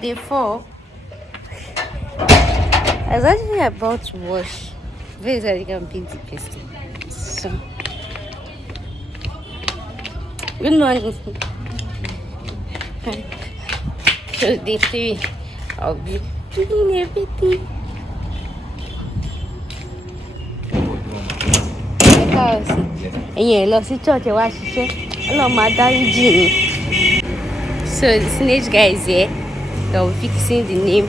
Day 4. I was actually about to wash. Very sorry, I can paint the pasty. So, good morning. So day 3, I'll be doing everything. Ẹ̀yin lọ sí church ẹ wá ṣiṣẹ́. Ọlọ́run máa dáríjì yín. So the Signage guy is here. They'll be fixing the name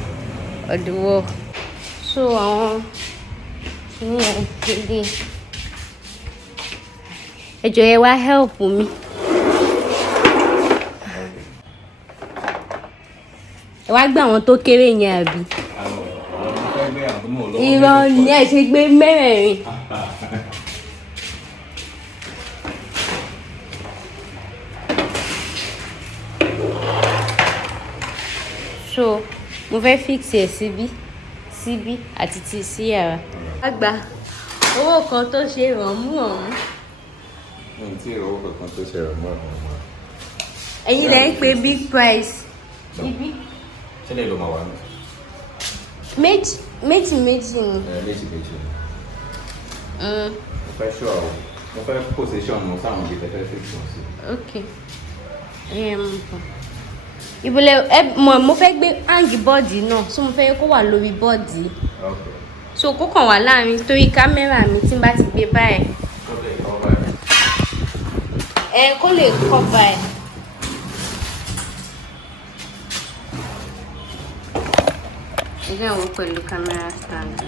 of the wall. So ẹ jọ̀ọ́ ẹ wá help me. Ẹ wá gbé àwọn tó kéré yẹn àbí? Irọ́ ni ẹ ṣe gbé mẹ́rẹ̀ẹ̀rin. So mo fẹ́ fix ẹ̀ síbí àti ti sí yàrá. Wá gba owó kan tó ṣe rànmúrànmú. Mi ò tí ì rówó kankan tó ṣe rànmúrànmú. Ẹ̀yin lẹ ń pe big price. Ibi. Ṣé lè lo máa wà ní? Méjì ni. Méjì. Mo fẹ́ ṣọ́ ọ. Mo fẹ́ position mo sáwọn ibi tẹ́tẹ́ fix wọn sí. Okay. Ìbùlẹ̀ mo fẹ́ gbé hang bọ́ọ̀dì náà, so mo fẹ́ kó wà lórí bọ́ọ̀dì. Okay. So kó kàn wá láàrin torí kámẹ́rà mi tí n bá ti gbé báyìí. Kó lè cover ẹ̀. Kó lè cover ẹ̀. Ẹ jẹ́ àwọn pẹ̀lú kámẹ́rà stand.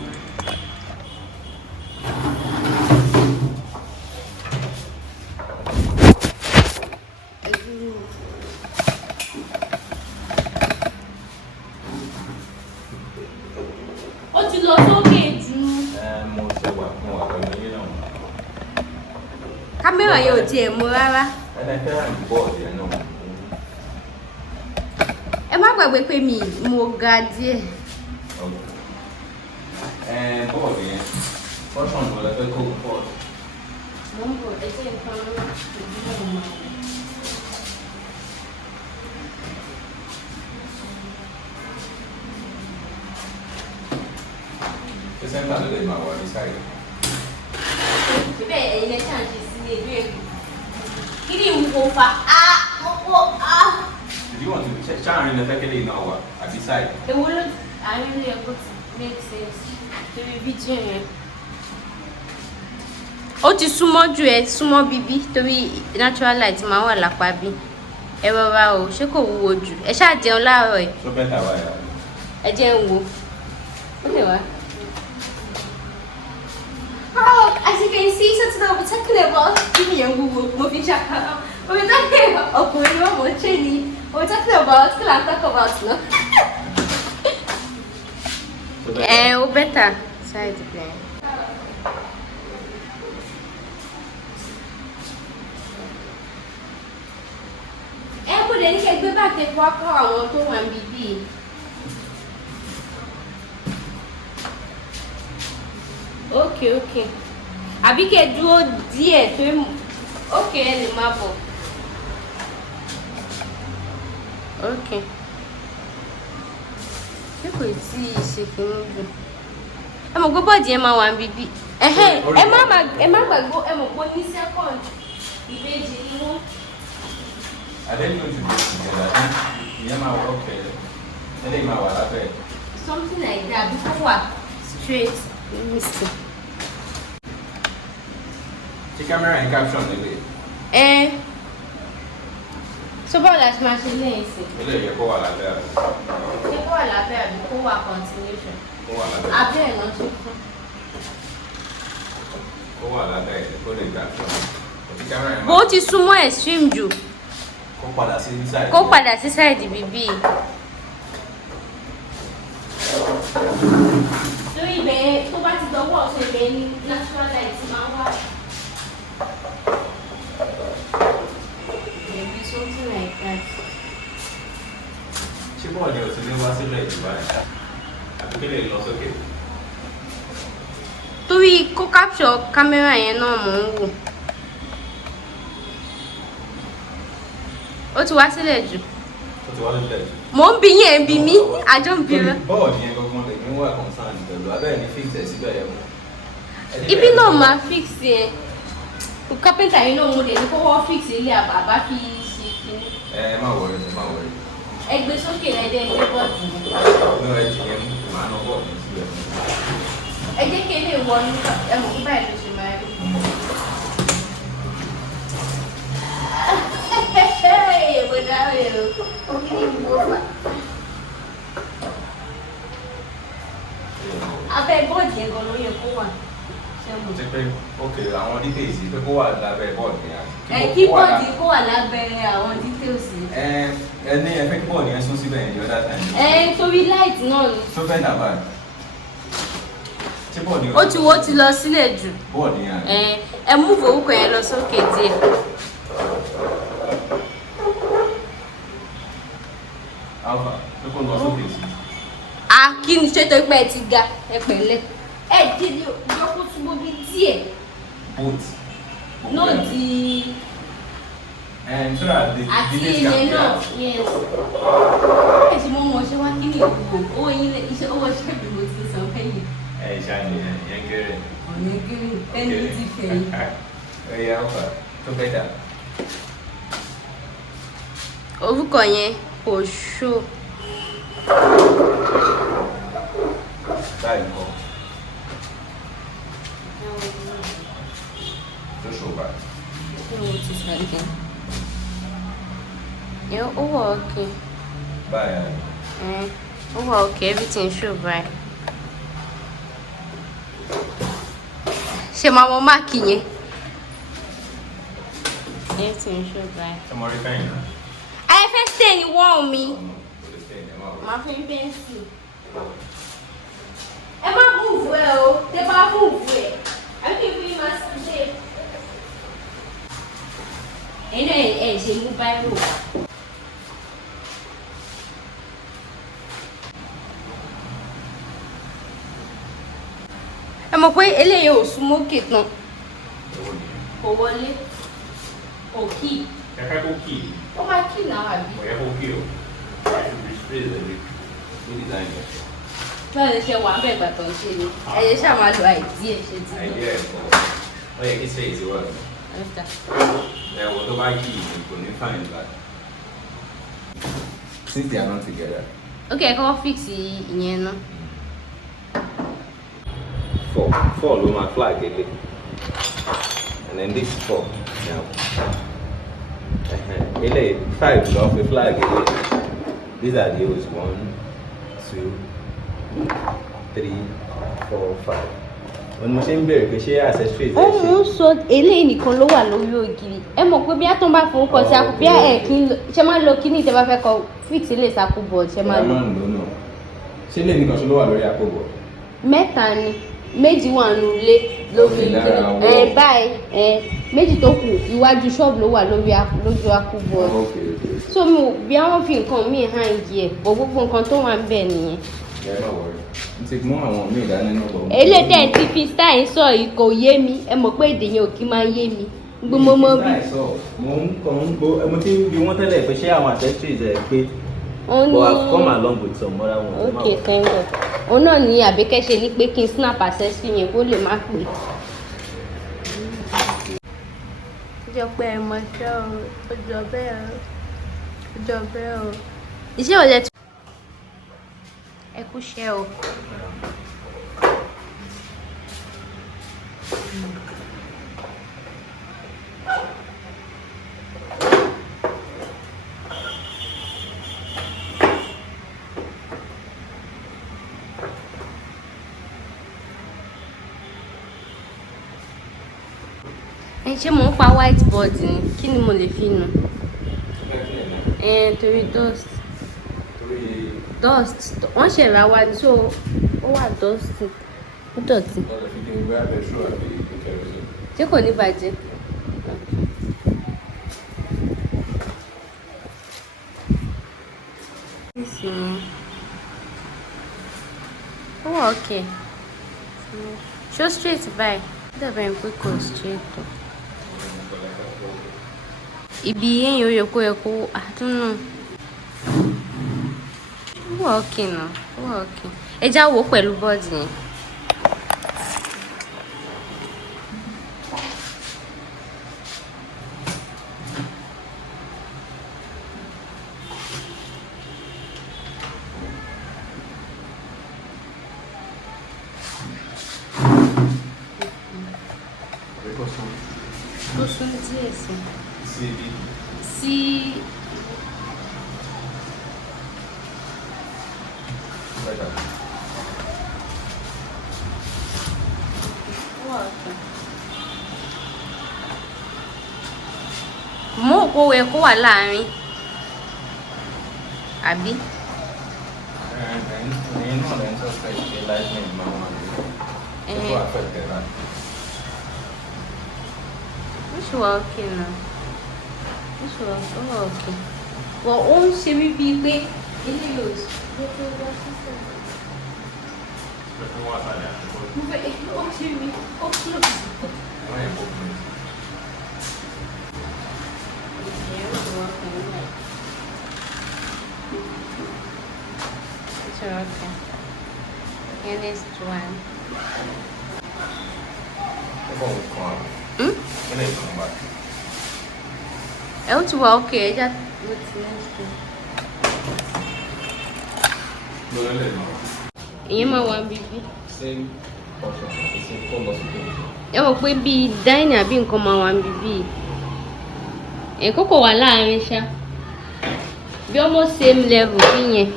Ó ti lọ sókè jù. Mo wà pẹ̀lú yín náà. Kámẹ́rà yẹn ò tiẹ̀ mú rárá. Fẹ́ràn bọ́ọ̀dì ẹ̀ náà. Ẹ má gbàgbé pé mo ga díẹ̀. Bọ́ọ̀dì yẹn fọ́ṣọ̀n ló lẹ́fẹ́ kó bọ́ọ̀dì. Mo ń bọ̀ ẹjẹ́ nǹkan lọ́wọ́. Ṣé sẹ́ńtà ló lè máa wà ní sáyé? Síbẹ̀ ẹ̀yin lẹ ṣàǹṣe sí ní ìlú Èkó. Kí ni ìwúwo fa? Did you want to ṣáàrin lẹ́fẹ́ kẹ́lẹ́ iná wà àbí sáyé? Èwo ló àárín ló yẹ kó ti make sense torí fídíò yẹn. Ó ti súnmọ́ jù ẹ súnmọ́ bíbí torí natural light máa wà lápá bí. Ẹ rọra o, ṣé kò wúwo jù? Ẹ ṣáà jẹun láàárọ̀ ẹ̀. Ṣó bẹ́tà wà yà? Ẹ jẹ́ ń wo. Ó lè wá. As you can see, so today we're talking about giving a movie shaka. We're talking about we're talking about no. We better side plan. Mo lè ní kẹ́ gbé bàtẹ́ fún akọ àwọn tó wà níbí. Okay. Àbí kẹ́ dúró díẹ̀ tó okay ẹ lè má bọ̀. Okay. Ṣé kò tí ì ṣe kìíní jù? Ẹ mọ̀ pé bọ́ọ̀dì ẹ máa wà níbí. Ẹ má gbàgbọ́ ẹ mọ̀ pé ní second ìbejì inú. Àdéhùn ti bẹ̀rẹ̀ ìjọba ìyẹn máa wọ ọ̀kẹ́ ẹlẹ́yìn máa wà lábẹ́. Something like that before wà straight. Let me see. Ṣé kámẹ́rà yẹn caption nílé? So báwo la ṣe máa ṣe lẹ́yìn sí? Ilé yẹ kó wà lábẹ́ àbí? Ṣé kó wà lábẹ́ àbí kó wà continuation? Kó wà lábẹ́. Abẹ́ ẹ̀ lọ sí fún. Kó wà lábẹ́ kó lè caption. Ṣé kámẹ́rà yẹn máa? Bó ti súnmọ́ extreme jù. Kó padà sí side. Kó padà sí side bíbí. Lórí ibẹ̀ tó bá ti dọwọ́ ọ̀sẹ̀ ibẹ̀ ní natural light máa wà. Maybe something like that. Ṣé bọ́ọ̀dì ò sí ní wá sílẹ̀ ìjọba rẹ̀? Àbí kí lè lọ sókè? Torí kó capture kámẹ́rà yẹn náà mò ń wò. Ó ti wá sílẹ̀ jù. Ó Mo ń bi yín ẹ̀ ń bi mí àjọ ń bi rẹ. Bọ́ọ̀dù yẹn gangan lè ní wà concern pẹ̀lú abẹ́rẹ́ ní fix ẹ̀ síbẹ̀ yẹn. Ibi náà máa fix ẹ. Kápẹ́ntà yìí náà mo lè ní kó wọ́n fix ilé àbá fi ṣe kíní. Ẹ má wọrí, ẹ má wọrí. Ẹ gbé sókè rẹ dé ẹgbẹ́ bọ́ọ̀dù yẹn. Ní ẹ jì yẹn máa ná bọ́ọ̀dù síbẹ̀. Ẹ jẹ́ kí ilé wọ ní ẹ̀mọ̀ nígbà ìlú ṣe máa rí. Mo dáre o, omi ní ìwọ wà. Abẹ́ bọ́ọ̀dù yẹn gan ló yẹ kó wà. Mo ti pé ok àwọn details pé kó wà lábẹ́ bọ́ọ̀dù yẹn. Kí bọ́ọ̀dù kó wà lábẹ́ àwọn details yẹn. Ẹ ní ẹ fẹ́ kí bọ́ọ̀dù yẹn sún síbẹ̀ yẹn the other time. Torí light náà ni. Tó fẹ́ dàbà. Ṣé bọ́ọ̀dù yẹn? Ó ti lọ sílẹ̀ jù. Bọ́ọ̀dù yẹn. Ẹ mú orúkọ yẹn lọ sókè díẹ̀. Alpha, ló kó lọ sókè sí. Kí ni ṣètò ìpẹ́ ẹ ti ga ẹ pẹ̀lẹ́. Ẹ dídí yọkú túbọ̀ bí díẹ̀. Both. Náà di. So that the Àti details ilé can náà, be yes. Ẹ ṣe mọ́ ṣe wá kí ni ìwúwo. Owó yín iṣẹ́ owó ṣẹ́bi mo ti san fẹ́yìn. Ṣáàní yẹn kéré. Ọ̀nà kiri ẹni ti fẹ̀ yín. Ẹyẹ Alpha, tó fẹ́ dà. Orúkọ yẹn kò ṣó. Báyìí kọ́. Tó ṣó báyìí. Yeah, okay. Báyìí. Okay, everything show bright. Ṣé máa mọ máàkì yẹn? Everything show bright. Ṣé mo rí fẹ́yìn náà? Ẹ fẹ́ stay ní wọ́n mi. Máa fẹ́ bẹ́ǹsì. Ẹ má move ẹ o, tẹ bá move ẹ. Àbí kí n fi máa ṣe. Ẹ̀yin náà ẹ̀ ṣe mú báírò. Ẹ mọ̀ pé eléyìí ò súnmọ́kè tán. Kò wọlé. Kò kí. Kẹ́kẹ́ kó kì í. Ó máa kí náà àbí. Kò yẹ kó kì í o. Láti fi space ẹ̀ lé. Ní design yẹn. Báwo ni ṣe wà ń bẹ̀ gbàtàn ṣe ni? Ẹ̀yẹ ṣáà máa lo àìdí ẹ̀ ṣe ti. Àìdí ẹ̀ kọ́. Ó yẹ kí space wà. Ẹ̀wọ̀n tó bá kì í kò ní fine back. Since they are not together. Okay, kọ́kọ́ fix ìyẹn náà. 4 ló máa flag ele. And then this 4 now. Ele 5 ló fi flag ele. These are the holes 1, 2, 3, 4, 5. When mo ṣe ń bẹ̀rẹ̀ pé ṣé accessories ẹ̀ ṣe. Ó ń sọ eléyìí nìkan ló wà lórí ògiri. Ẹ mọ̀ pé bí a tó ń bá fowó kọ sí akú bí ẹ̀ kí n ṣe máa lo kíní ìtẹ́ bá fẹ́ kọ fix ilé ìsakú board ṣe máa lo. Ṣé lè nìkan ṣe ló wà lórí àpò board? Mẹ́ta ni méjì wà nù ilé lórí báyìí méjì tó kù iwájú ṣọ́ọ̀bù ló wà lójú akú board. So mi ò bí àwọn fi nǹkan míì hàn yìí ẹ̀ bọ̀ gbogbo nǹkan tó wà ń bẹ̀ nìyẹn. Ti mú àwọn míì dání náà bọ̀. Eléyìí tí fi style sọ yìí kò yé mi ẹ mọ̀ pé èdè yẹn ò kí máa yé mi gbogbo mọ́ bí. Mo ti ń bi wọ́n tẹ́lẹ̀ pé ṣé àwọn accessories ẹ̀ pé. But I've come along with some other ones. Okay, thank God. Òun náà ní Àbíkẹ́ ṣe ní pé kí n snap accessory yẹn kó lè má pè. Ó jọ pé ẹ mọ ṣẹ́ o, ó jọ bẹ́ẹ̀ o, ó jọ bẹ́ẹ̀ o. Iṣẹ́ ò lẹ tún. Ẹ kú ṣẹ́ o. Ṣé mo ń pa whiteboard ni kí ni mo lè fi nù? Torí dust wọ́n ṣe ra wa ní so ó wà dusty ó dọ̀tí. Ṣé kò ní bàjẹ́? Ó wà okay. Show straight by. Dàbẹ̀ ń pé kò straight tó. Ibi yẹn yóò yẹ kó àtúnú. Ó okay náà. Ó okay. Ẹ já wò pẹ̀lú bọ́ọ̀dì yẹn. Ó sún díẹ̀ sí. Sí. Mo kó wẹ kó wà láàrin. Àbí? Which one okay now? Which one? Oh, okay. Well, ó ń ṣe mí bíi pé ilé yóò ṣe pé wá sísè. Mo fẹ́ ó ṣe mí ó close. Okay. And this one. É o tio okay, já vou te mostrar. Ìyẹn máa wà bíbí. Ẹ mọ̀ pé bíi dine àbí nǹkan máa wà bíbí. Kókò wà láàrin ṣá. Bí almost same level bí yẹn.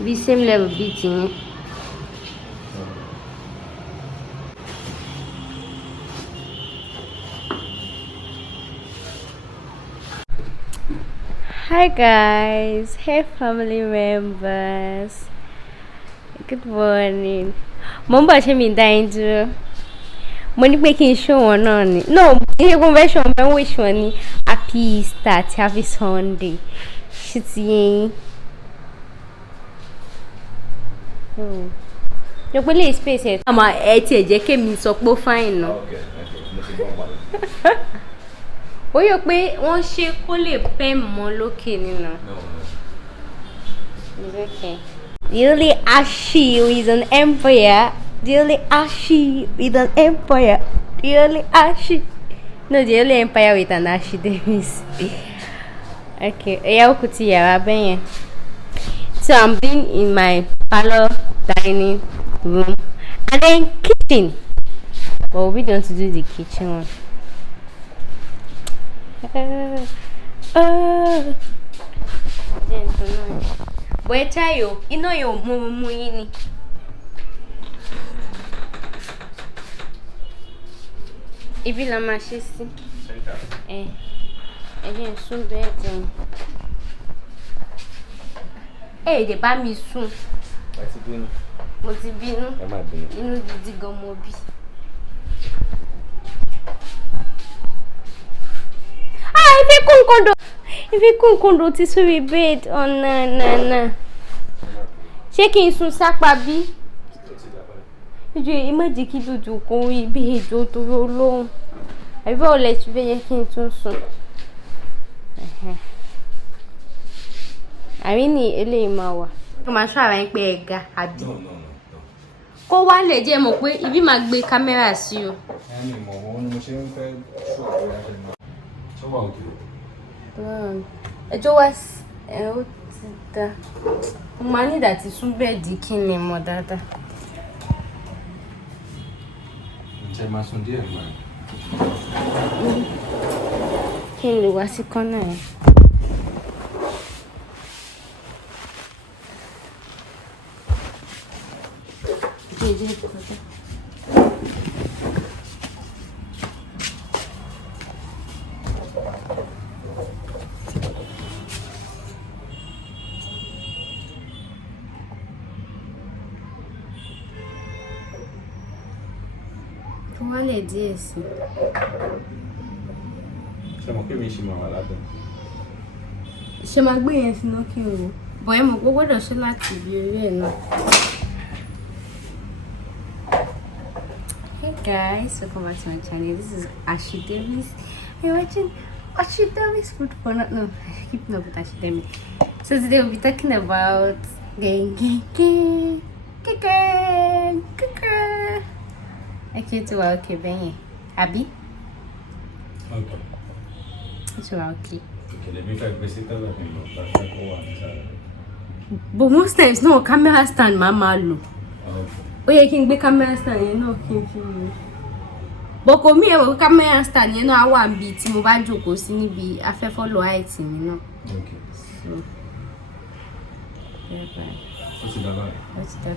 Bí same level bí ti yẹn. Hi guys, hey family members, good morning. Mo ń bọ̀ ṣe mi dá yín dúró. Mo ní pé kí n show wọn náà ni. No, iye convention mo ń wish wọn ní happy Easter àti happy Sunday. Ṣé ti yín? Yo pé lè space ẹ̀. Àmọ́ ẹ tiẹ̀ jẹ́ kémi sọ pé ó fine náà. Ó yọ pé wọ́n ṣe kó lè pẹ́ mọ́ lókè nínú. Okay. The only Ashi with an empire. The only Ashi with an empire. The only Ashi. No, the only empire with an Ashi Davis. Okay. Ẹ̀yà òkú ti yàrá bẹ́yẹn. So I'm being in my parlor, dining room, and then kitchen. But we don't do the kitchen one. Bọ̀ tayo, iná yóò mú yín ni. Ibi la máa ṣe sí. Ẹ jẹ́ sún bẹ́ẹ̀dì mi. Èdè bá mi sùn. Mo ti bínú. Inú gidi gan mo bí. Ife kún kondo ti sórí bed. Oh na. Ṣé kí n sùn sápá bí? Ojú ìmọ̀jì kí dúdú kún ibi èjò torí olóhùn. Àbí báwo lẹ ti bẹ́ẹ̀ yẹ kí n tún sùn? Àmì ní eléyìí máa wà. Kí máa ṣọ́ ara yín pé ẹ̀ga àbí? Kó wá lè jẹ́ mọ̀ pé ibi máa gbé kámẹ́rà sí o. Ẹni mọ̀ wọ́n ni mo ṣe ń fẹ́ ṣọ́ọ̀bù ẹ̀ṣẹ̀ náà. Ṣọ́wọ́ òkè. Ẹjọ́ wá ó ti dá. Mo máa ní ìdàtí sún bẹ́ẹ̀dì kí ni mọ̀ dáadáa. Ǹjẹ́ máa sùn díẹ̀ mọ́ ẹ? Kí n lè wá sí kọ́nà ẹ̀. Jẹ́jẹ́ kọjá. Wálẹ̀ díẹ̀ sí. Ṣé mo pé mi ṣì máa wà lábẹ́? Ṣé máa gbé yẹn sí náà kí n wò? Bọ̀ ẹ mọ̀ pé ó gbọ́dọ̀ ṣe láti ibi orí ẹ̀ náà. Hey guys, welcome back to my channel. This is Ashi Davis. You're watching Ashi Davis food for no, keeping up with Ashi Davis. So today we'll be talking about Actually, it's okay, Ben. Abby? Okay. It's okay. Okay, let me try basically like But most times, no, camera stand, Mama. Lo. Okay. Oh, you can be camera stand, you know, but kò mí ẹ̀rọ camera stand yẹn náà wà níbi tí mo bá jókòó sí níbi afẹ́fọ́ lọ height mi náà. Okay. So, What's the number? what's the